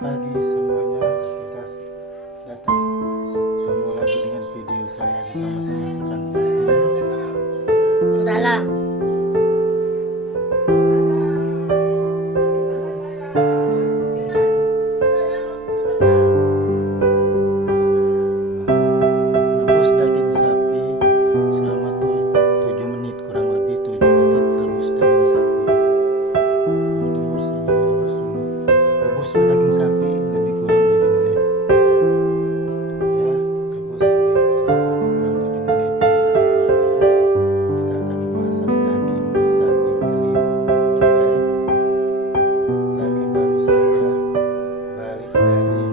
pagi semuanya, kita datang ketemu lagi dengan video saya. Kita masih masakan Ke dalam. rebus daging sapi selama 7 menit, kurang lebih 7 menit rebus daging sapi. Rebus daging sapi lebih kurang 7 menit ya, rebus lebih kurang 7 menit. Kita akan memasak daging sapi giling. Oke, kami baru saja balik dari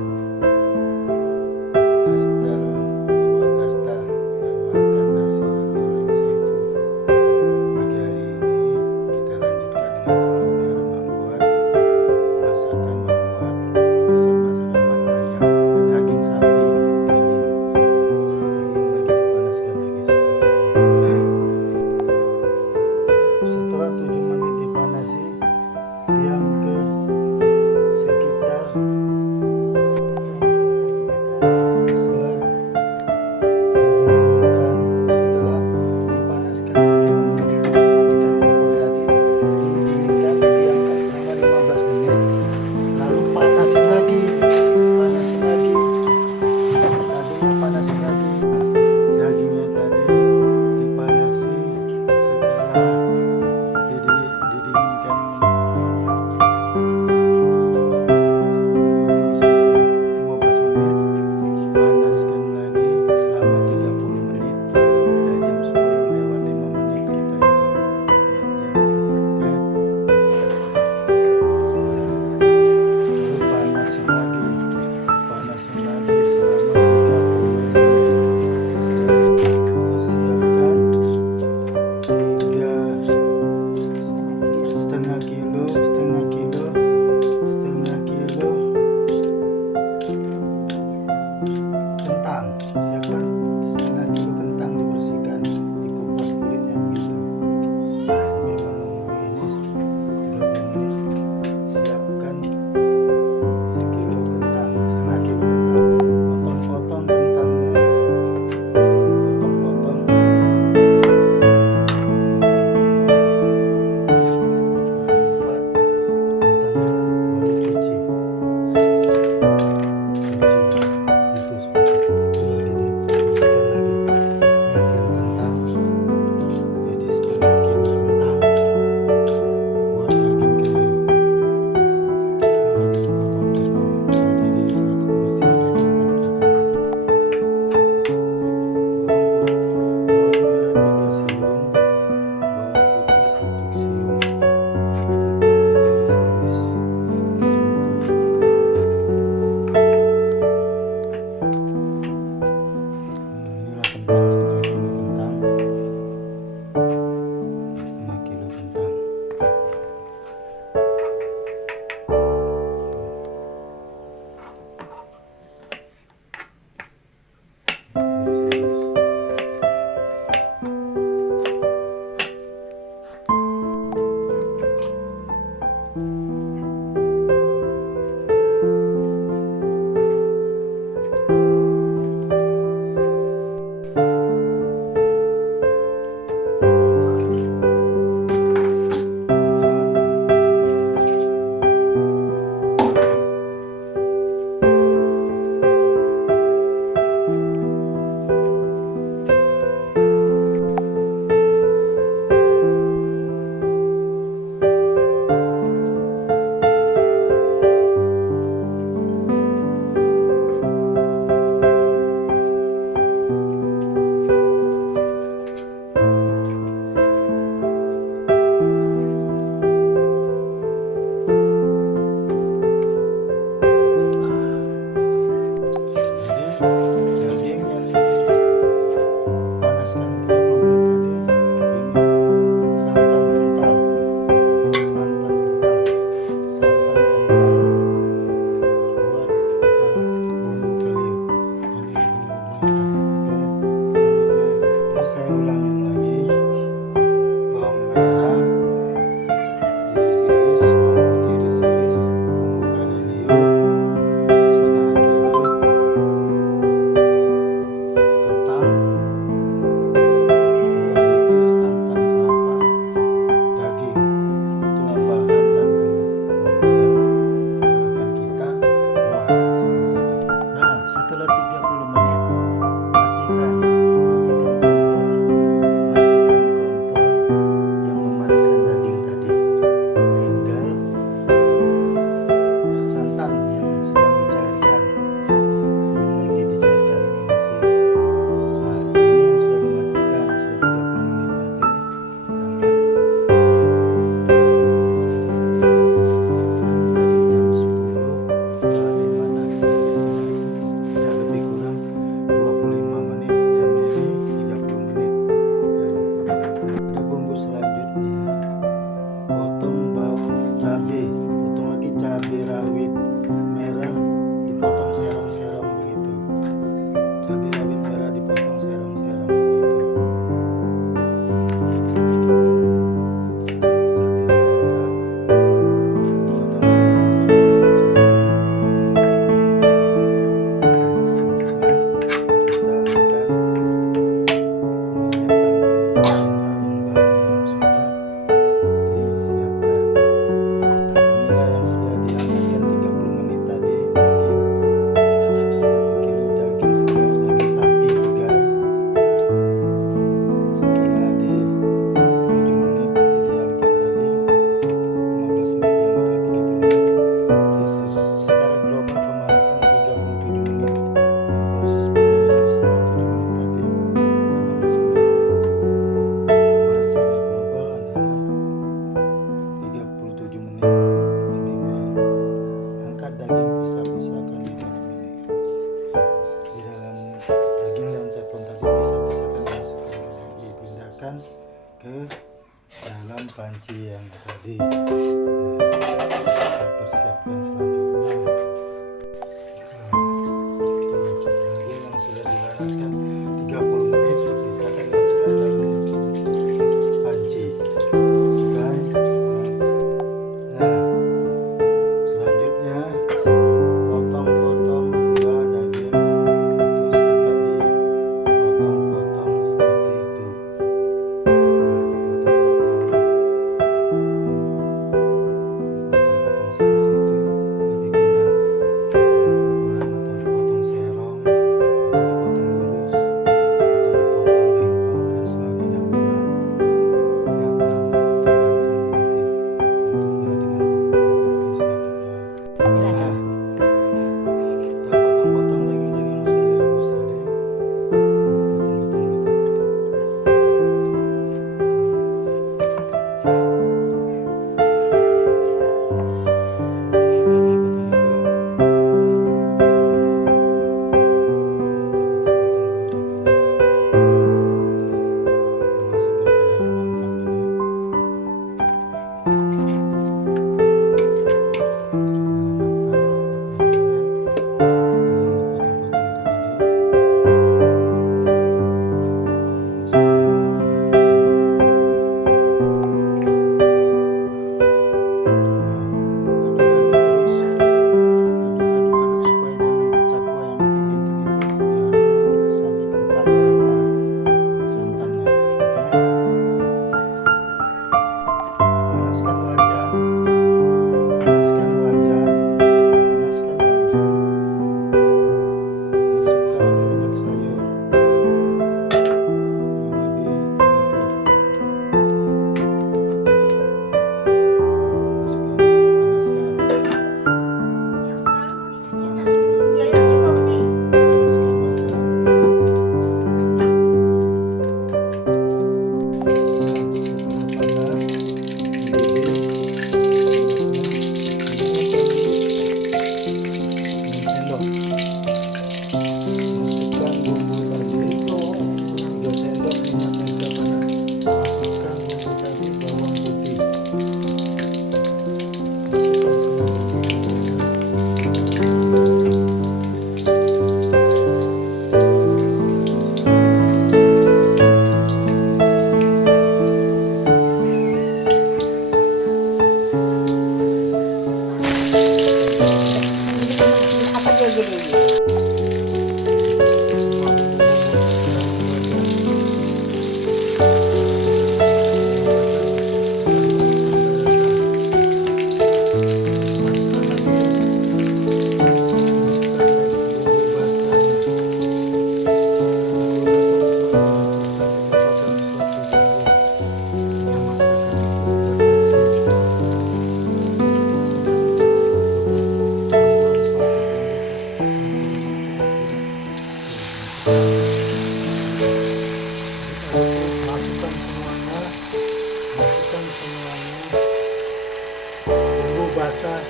Kastel Purwakarta dan makan nasi goreng seafood. Pagi hari ini kita lanjutkan dengan kuliner membuat masakan resep masakan ayam daging sapi giling. Lagi dipanaskan lagi seperti ini. Setelah 7 menit dipanasi, diam ke sekitar setelah dipanaskan 7 menit, matikan kompor tadi, didinginkan, didiamkan selama 15 menit, lalu panasin lagi, dagingnya tadi dipanasi setelah didinginkan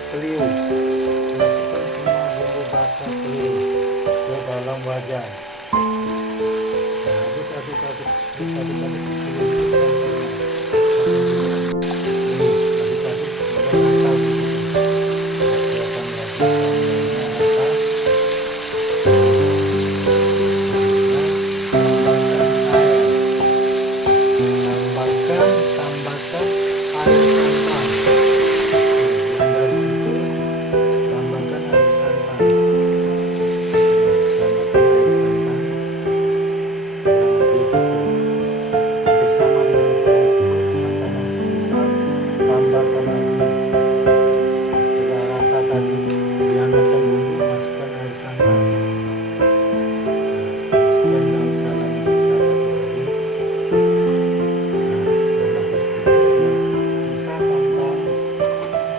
keliu. Masukkan semua bumbu basah keliu ke dalam wajan. Nah, aduk. Tambahkan air santan. Dari situ tambahkan air santan. Bersama dengan santan yang sisa, tambahkan lagi. Sudah rata tadi, dihangatkan bumbu, masukkan air santan. Masukkan dalam salam yang sisa tadi. Sisa santan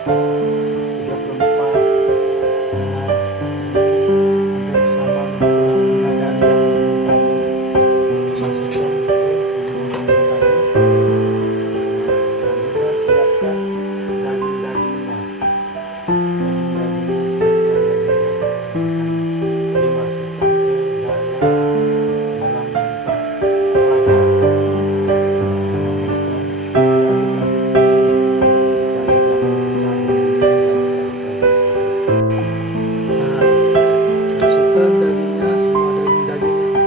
34 sama sedikit bersama setengah dari yang tadi masukkan ke bumbu tadi. Selanjutnya siapkan daging-dagingnya. Dimasukkan ke dalam wajan. Masukkan dagingnya, semua daging-dagingnya.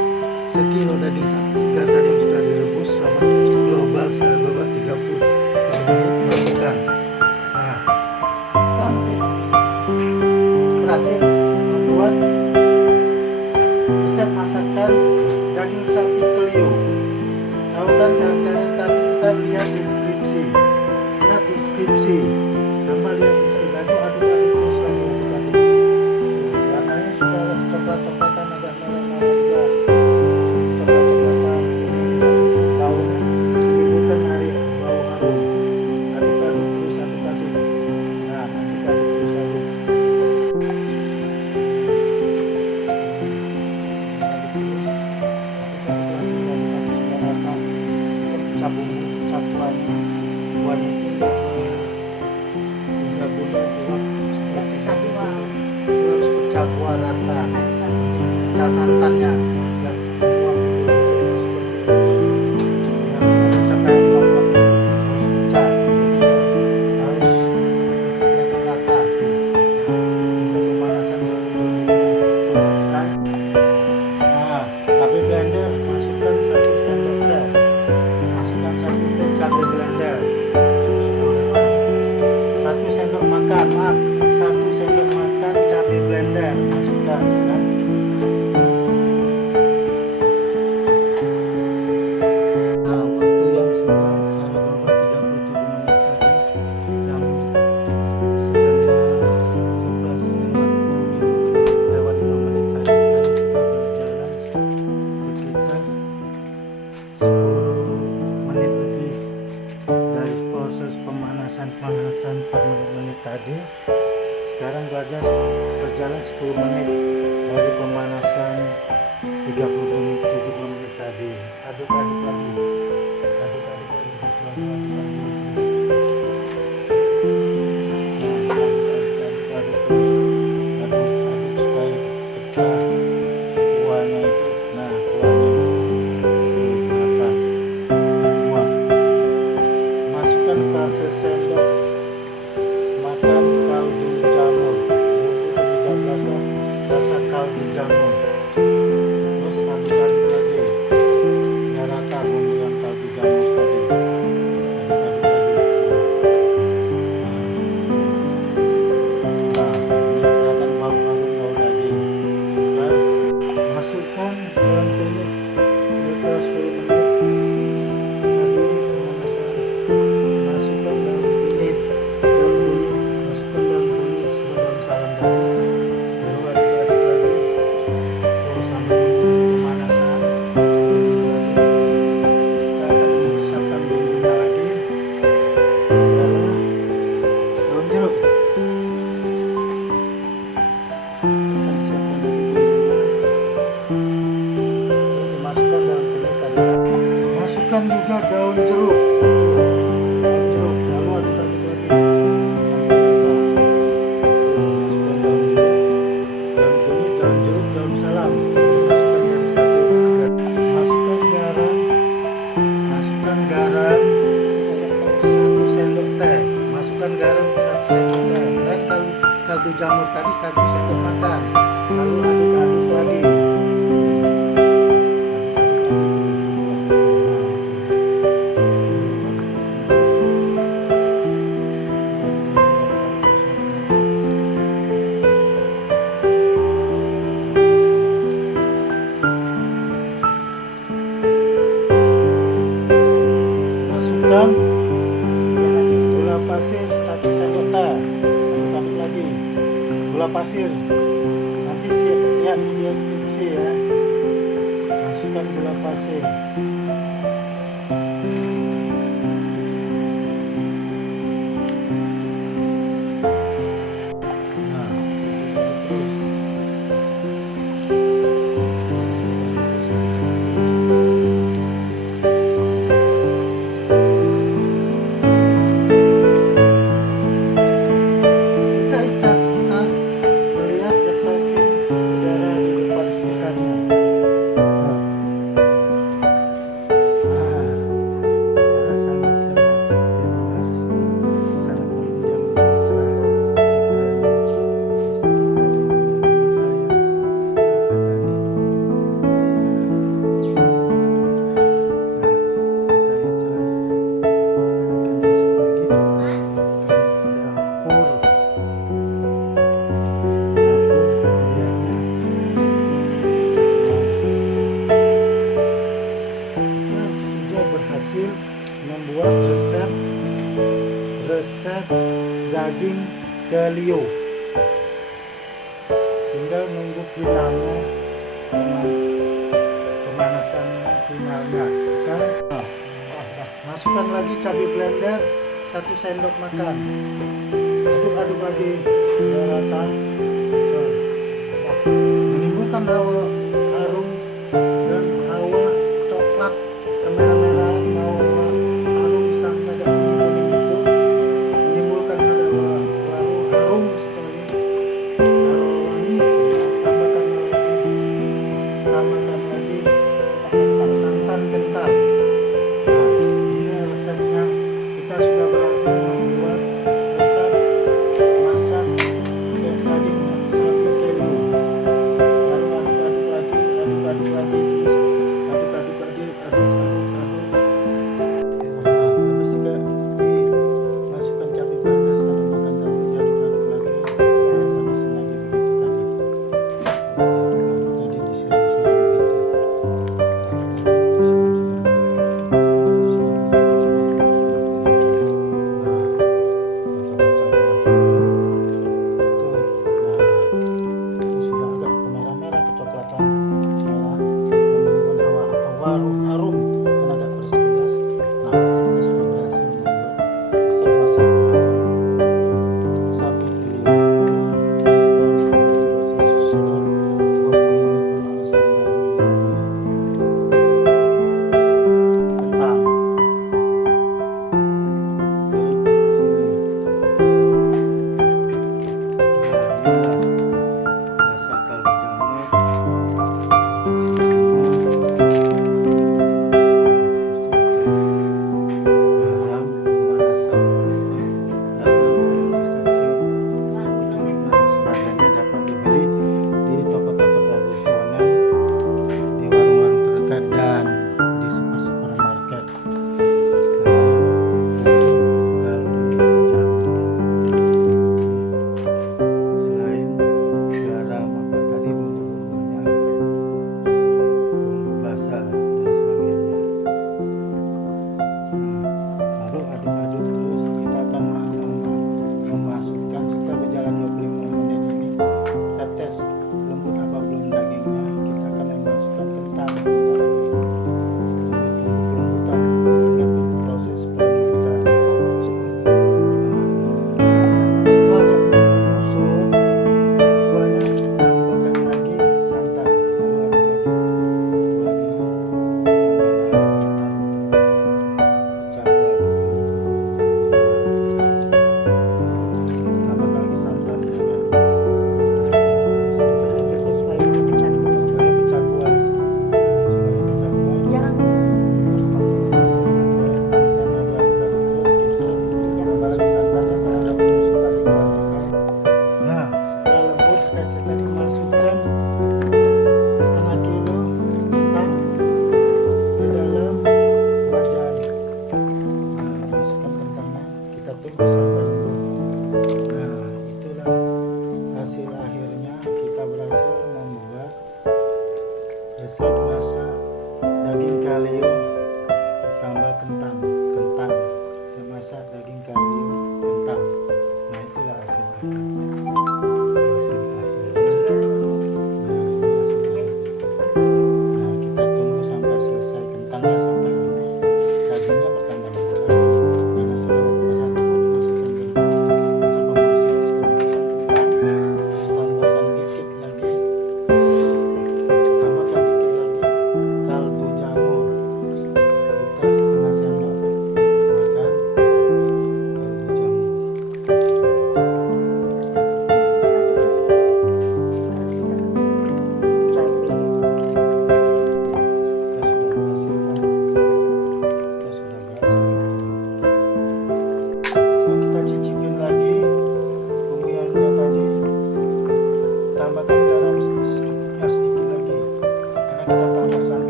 Sekilo daging sapi ikan tadi yang sudah direbus selama global 30 menit. Masukkan. Nah, berhasil membuat resep masakan daging sapi keliu. Tahu kan cara-cara tadi, ntar lihat deskripsi. Lihat deskripsi. Tambah lihat deskripsi. Aduk terus lagi aduk. Warnanya sudah coklat-coklatan, agak merah-merah juga. Coklat-coklatan, kuning, daunnya menimbulkan bau harum. Aduk terus aduk. Nah, aduk terus aduk. Pecah bumbu, kuahnya itu enggak boleh buat seperti itu, harus pecah kuah rata, pecah santannya, yang kuah seperti yang pecah kayak kuah harus pecah, harus kelihatan rata. Untuk pemanasan nah, cabai blender masukkan 1 sendok teh. Masukkan 1 teh cabai blender. 1 sendok makan, 1 sendok makan cabai blender masukkan. Nah, waktu yang sudah secara global 37 menit tadi, jam setengah 11 lewat 5 menit tadi, sekarang sudah berjalan sekitar 10 menit lebih dari proses pemanasan per menit tadi. Sekarang berjalan 10 menit dari pemanasan 30 menit 70 menit tadi. Aduk-aduk lagi. Aduk supaya pecah kuahnya itu. Nah, kuahnya rata. Semua. Masukkan ke sesendok makan kaldu jamur. Bumbu penyedap rasa kaldu jamur. Terus aduk lagi. Biar rata bumbu yang kaldu jamur tadi. Aduk lagi. madu jamur tadi 1 sendok makan, lalu aduk-aduk lagi. Masukkan gula pasir 1 sendok teh, aduk-aduk lagi. Gula pasir, nanti lihat di deskripsi ya. Masukkan gula pasir. Nah, terus. Kita istirahat sebentar, melihat depresi udara di depan speakernya. Udara sangat cerah, dengar sangat menunjang dan cerah. Sudah berhasil membuat resep daging kelio. Tinggal nunggu finalnya, pemanasan finalnya. Masukkan lagi cabai blender 1 sendok makan. Aduk-aduk lagi biar rata. Menimbulkan hawa